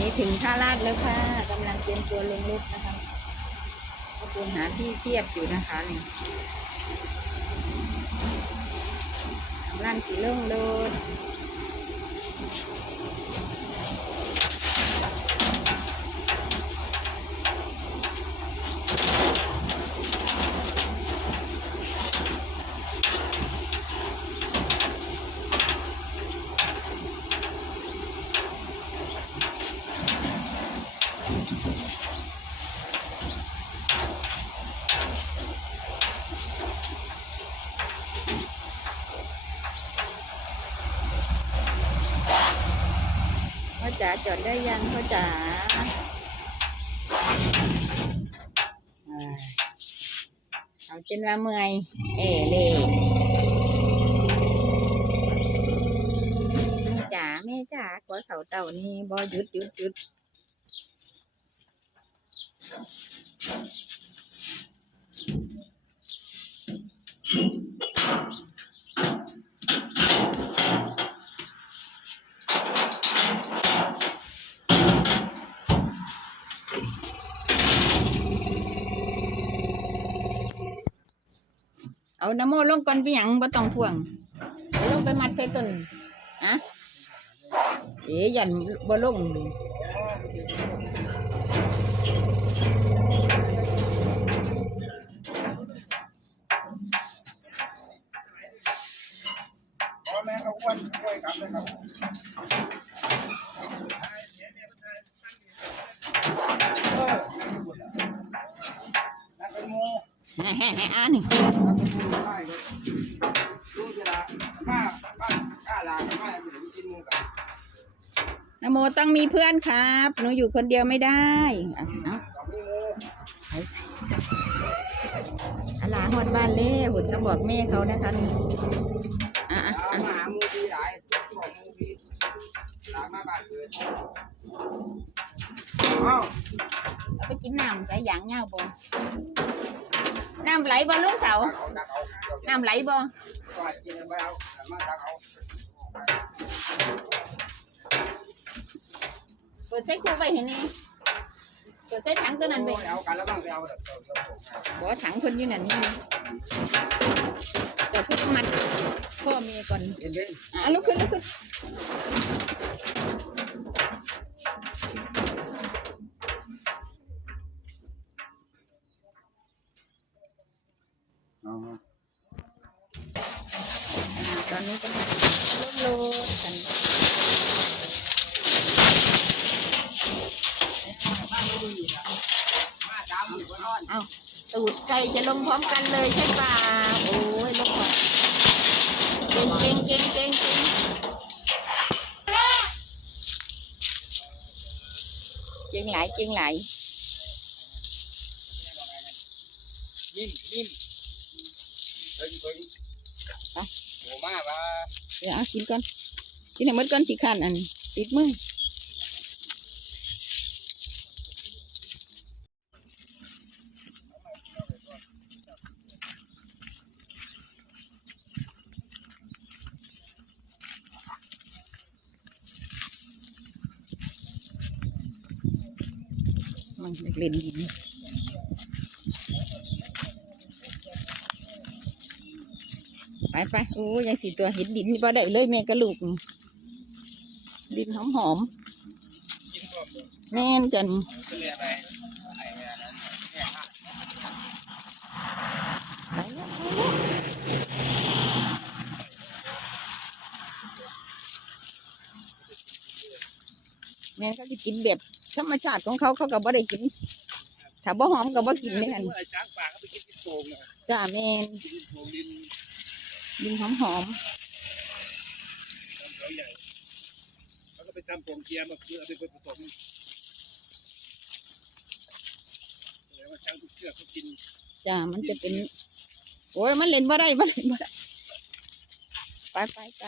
นี้ถึงท่าลาดแล้วค่ะกำลังเตรียมตัวลงรถนะคะขบวนหาที่เทียบอยู่นะคะนี่กำลังสีเลงรถ จ๋าจอดได้ยังพ่อจ๋าเอาจนว่าเมื่อย เอเล่แม่จ๋าแม่จ๋ากวดเขาเต่านี่บอหยุดหยุดหยุด เอาน้ำโมลงก่อนไปหยังบ่ต้องพ่วงเอาลงไปมัดใส่ต้นอะเอ๋ยันบ่ลงเลยพ่อแม่เขาอ้วนช่วยกันเลยครับเออนั่นเป็นงู แฮ่แฮ่แฮ่อ่านี่ นั่นเป็นงูใช่เลยดูสิละป้าป้ากล้าลาไม่ให้ไป ถึงกินงูกันนโมต้องมีเพื่อนครับหนูอยู่คนเดียวไม่ได้เอาเอากับมีงูอาลาฮอดบ้านเล่หุ่นก็บอกแม่เขานะคะนี่อะอะเอาอะมาหางูดีหลายบอกงูดีหลายมาบ้านเกิดเอ้าเอาไปกินน้ำใส่ยางเงาบ่น้ำไหลบ่ลูกเสาตักเอาตักเอาเดี๋ยวน้ำไหลบ่ก็ให้กิน ตอนนี้ก็ลดโลกันมาดำอยู่บนนอนเอาตูดไก่จะลงพร้อมกันเลยใช่ป่าโอ้ยลงก่อนเก่งเก่งเก่งเก่งเก่งเก่งหลเก่งหลนิ่มนิ่มเพิ่งเพิ่งอ้ มาว่าเดี๋ยวเอากินก่อนกินให้หมดก่อนสิขันอันติดมือมันเล่นดิน ไปไปโอ้ยยังสีตัวเห็นดินบ่ได้เลยแม่กระลูก ดินหอมหอมแม่นจันแม่เขาจะกินแบบธรรมชาติของเขาเขาก็บ่ได้กินถ้าบ่หอมก็บ่กินเมื่อช้างป่าเขาไปกินกินโป่งเนี่ยจ้าแม่น ดินหอมหอมเขาใหญ่เขาก็ไปทำโป่งเกียร์มาเพื่อเอาไปผสมแล้วว่าช้างทุกเชือกเขากินๆจ้ามันจะเป็น โอ้ยมันเล่นบ่ได้มันเล่นบ่ได้ไปไปไป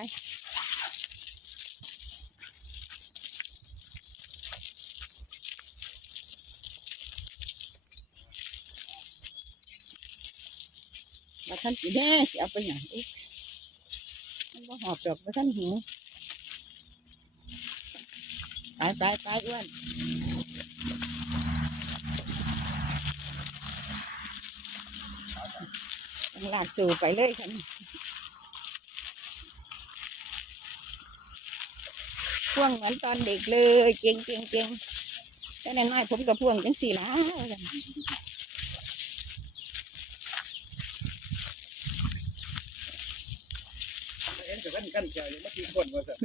มาท่านกินแน่สิเอาไปหยังอุ๊ย มันบ่หอบดอกมาท่านหิวไปไปไปไปอ้วนต้องลากสู่ไปเลยค่ะนี่พ่วงเหมือนตอนเด็กเลย เก่งเก่งเก่งแต่น้อยๆผมกับพ่วงจังสี่ล้าเห็นแต่กั นกันใจเมื่อกี้คนมาสั่น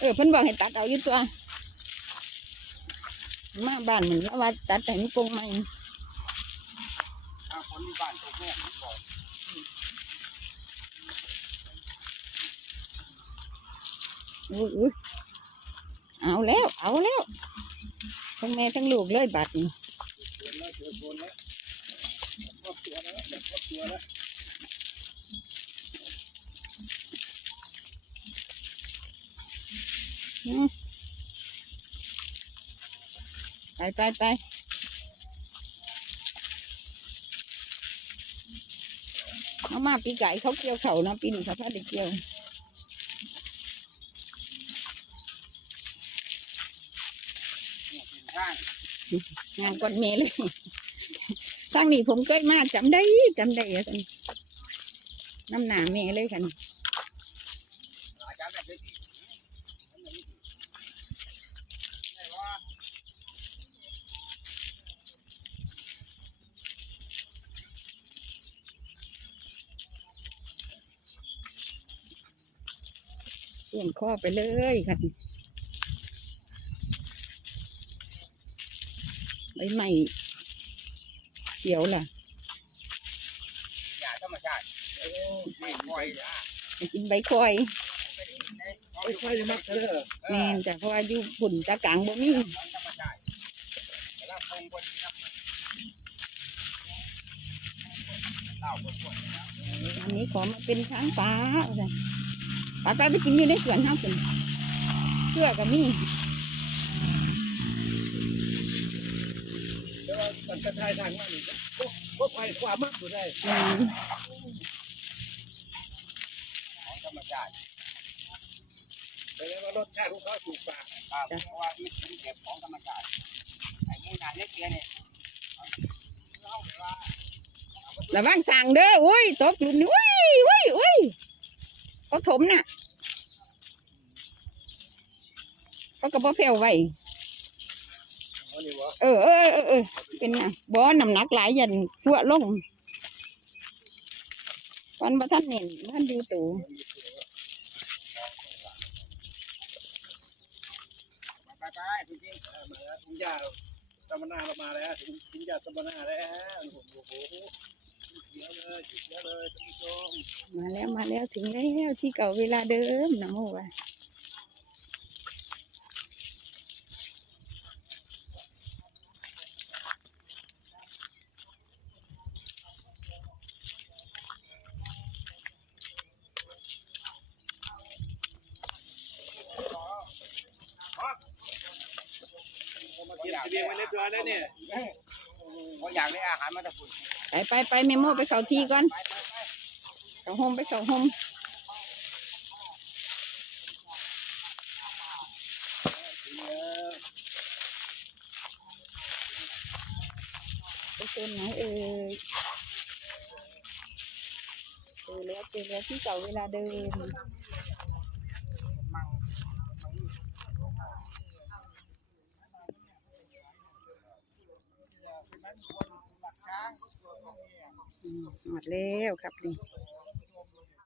เออเพิ่นบอกให้ตัดเอาอยู่ตัว มาบ้านนี่แล้วว่าตัดแต่นี่ปงใหม่ทางคนที่บ้านตกแม่บอกอุ้ยอุ้ยเอาแล้ว เอาแล้วทั้งแม่ทั้งลูกเลยบัดนี้ เกินแล้วครอบครัวแล้วแบบครอบครัวแล้วไปไปไปเอามาปีไก่เขาเกี่ยวเขานะปีนี้เขาพลาดเกี่ยวงงานก้อนเมเลย ทางนี้ผมเคยมาจำได้จำได้อะท่านน้ำหนาเมเลยค่ะนี่อาจารย์แบบนี้ไม่ว่าเลี่ยนข้อไปเลยค่ะนี่ใบไม้เขียวล่ะอย่าธรรมชาติโอ้ไม่ปล่อยอะไปกินใบคอยไม่ค่อยมักเธอแม่นแต่เพราะว่าอยู่ฝุ่นตะกลางบ่มีธรรมชาติแล้วคงคนนี้นะเต่าคนคนอันนี้ขอมาเป็นช้างป่าเอาจ้ะไปไปไปกินอยู่ในสวนเฮาเป็นเชื่อก็มี มันจะทายทางว่านี่ก็ไปความมากอยู่ได้ของธรรมชาติแต่ว่ารสชาติของเขาถูกปากเพราะว่ามันเป็นเก็บของธรรมชาติไอ้มูนาเล็กเนี่ยเล่าว่าระวังสั่งเด้ออุ้ยตกหลุมนี่อุ้ยอุ้ยอุ้ยเขาถมน่ะเขาก็บ่แผ่วไว้อ๋อนี่วะเออ เออเออเออเป็นไงบ่น้ำหนักหลายยันทั่วลงวันประทันเน่นบ้านอยู่ตู่ไปไปจริงๆมาแล้วถุงยาสมนาเรามาแล้วถุงถุงยาสมนาแล้วโอ้โหเสียเลยเสียเลยมมาแล้วมาแล้วถึงแล้วที่เก่าเวลาเดิมนะโมว่า เก็บเรียงไว้เรียบร้อยแล้วเนี่ยเขาอยากได้อาหารมาตะกุนไปไปไปเมโมไปเขาทีก่อนเขาโฮมไปเขาโฮมไปเจอไหนเอ่ยเจอแล้วเจอแล้วที่เก่าเวลาเดิม หมดแล้วครับนี่